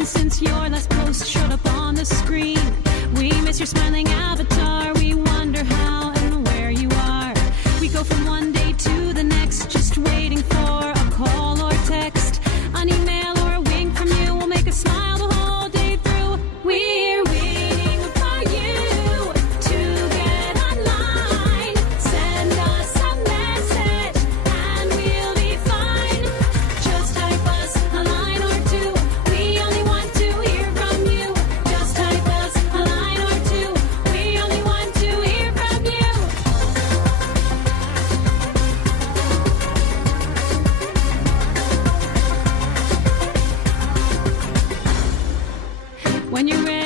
been since your last post showed up on the screen? We miss your smiling avatar. We wonder how and where you are. We go from one day to the next, just waiting for a call or text. An email or a wink from you will make us smile the whole day through. We're waiting for you to get online. Send us a message and we'll be fine. Just type us a line or two. We only want to hear from you. Just type us a line or two. We only want to hear from you. When you're ready